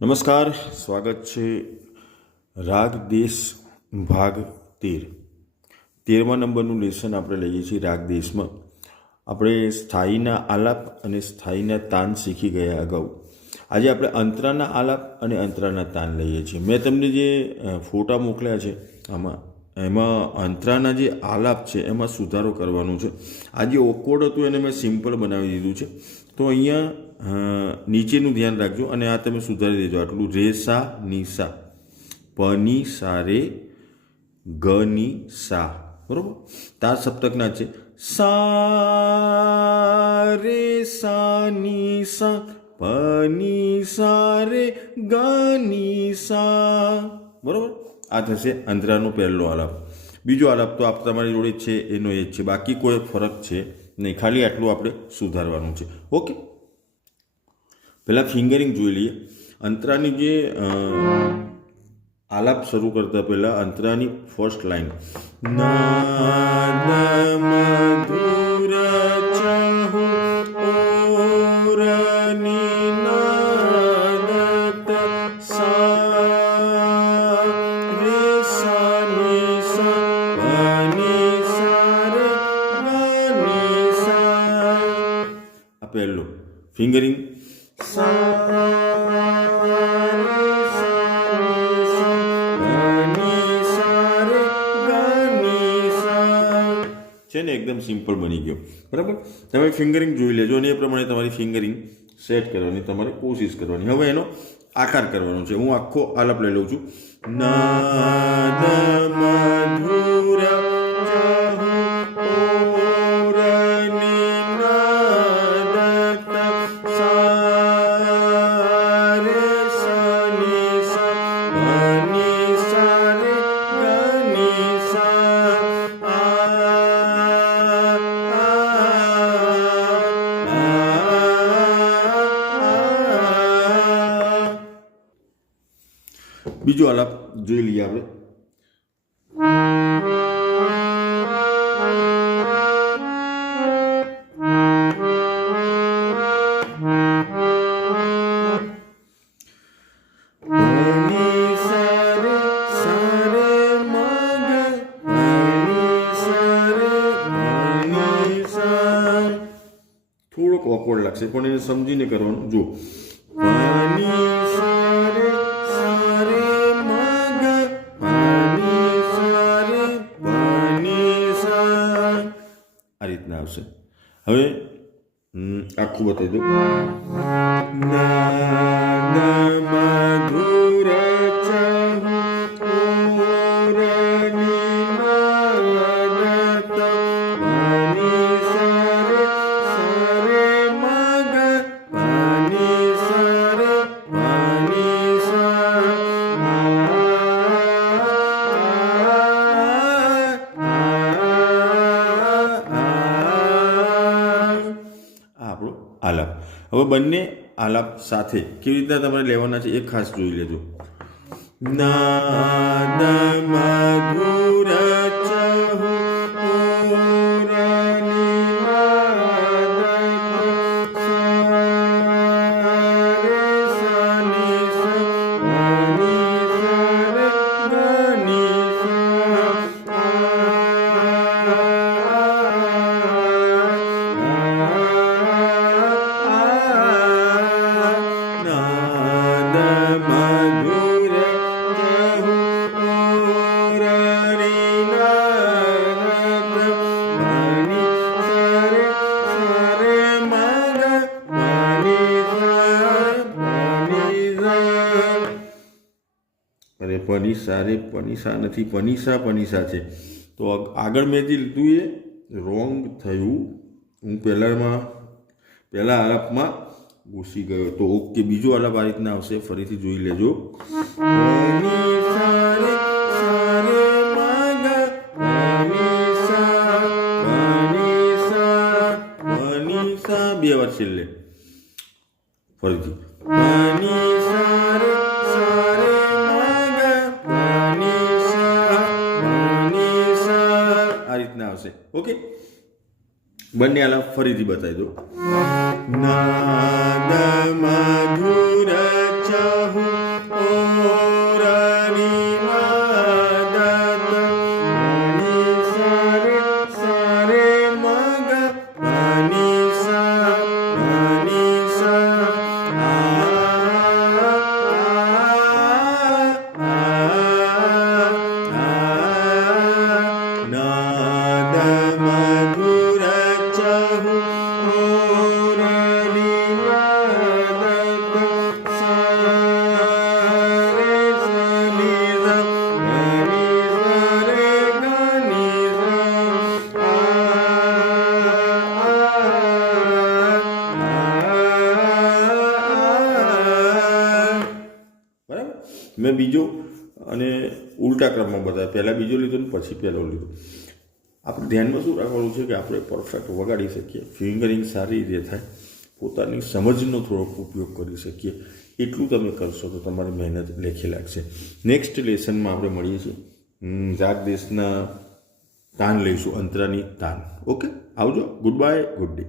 નમસ્કાર, સ્વાગત છે રાગ દેશ ભાગ 13 નંબરનું લેસન આપણે લઈએ છીએ. રાગ દેશમાં આપણે સ્થાયીના આલાપ અને સ્થાયીના તાન શીખી ગયા અગાઉ. આજે આપણે અંતરાના આલાપ અને અંતરાના તાન લઈએ છીએ. મેં તમને જે ફોટા મોકલ્યા છે એમાં અંતરાના જે આલાપ છે એમાં સુધારો કરવાનો છે. આ જે ઓકવર્ડ હતું એને મેં સિમ્પલ બનાવી દીધું છે. તો અહીંયા નીચેનું ધ્યાન રાખજો અને આ તમે સુધારી દેજો. આટલું રે સા ની સા, પ ની સા રે, ગ ની સા, બરોબર. તાર સપ્તકના છે સા રે સા ની સા, પ ની સા રે, ગ ની સા, બરોબર. આ થશે અંતરાનો પહેલો આલાપ. બીજો આલાપ તો આપ તમારી જોડે છે એનો એ જ છે, બાકી કોઈ ફરક છે નહીં, ખાલી આટલું આપણે સુધારવાનું છે. ઓકે, પહેલાં ફિંગરિંગ જોઈ લઈએ. અંતરાની જે આલાપ શરૂ કરતા પહેલાં અંતરાની ફર્સ્ટ લાઈન નાદ મધુર ચહુ ઓરની નાદત સા રે સા ની સા, પ ની સા રે, ગ ની સા. આ પહેલો ફિંગરિંગ છે ને, એકદમ સિમ્પલ બની ગયો, બરાબર. તમે ફિંગરિંગ જોઈ લેજો અને એ પ્રમાણે તમારી ફિંગરિંગ સેટ કરવાની તમારે કોશિશ કરવાની. હવે એનો આકાર કરવાનો છે. હું આખો આલાપ લઈ લઉં છું. નાદ મધુર બીજો આલાપ જોઈ લઈએ આપણે. થોડોક ઓકવર્ડ લાગશે પણ એને સમજીને કરવાનું. જો આ રીતના આવશે. હવે આખું બતાવી દઉં. નાદ મધુર ચહુ ઓરની નાદત, પ ની સા રે, સા રે મ ગ, પ ની સા રે, પ ની સા. આપણો આલાપ. હવે બંને આલાપ સાથે કેવી રીતના તમારે લેવાના છે એ ખાસ જોઈ લેજો. નાદ મધુર ચહુ ઓરની નાદત સા રે સા ની સા, પ ની સા રે, ગ ની સા. અરે પનીસા રે, પનીસા નથી, પનીસા છે. તો આગળ મેં જે લીધું એ રોંગ થયું. હું પહેલા આલાપમાં ઘૂસી ગયો. તો ઓકે, બીજો આલાપ આ રીતના આવશે, ફરીથી જોઈ લેજો. બે વાર છેલ્લે ફરીથી આ રીતના આવશે. ઓકે, બંને આલાપ ફરીથી બતાવી દો. નાદ મધુર ચહુ મેં બીજો અને ઉલટા ક્રમમાં બતાવ્યા, પહેલાં બીજો લીધો ને પછી પહેલો લીધો. આપણે ધ્યાનમાં શું રાખવાનું છે કે આપણે પરફેક્ટ વગાડી શકીએ, ફિંગરિંગ સારી રીતે થાય, પોતાની સમજનો થોડોક ઉપયોગ કરી શકીએ, એટલું તમે કરશો તો તમારી મહેનત લેખે લાગશે. નેક્સ્ટ લેસનમાં આપણે મળીએ છીએ. રાગ દેશના તાન લઈશું, અંતરાની તાન. ઓકે, આવજો. Good bye, good day.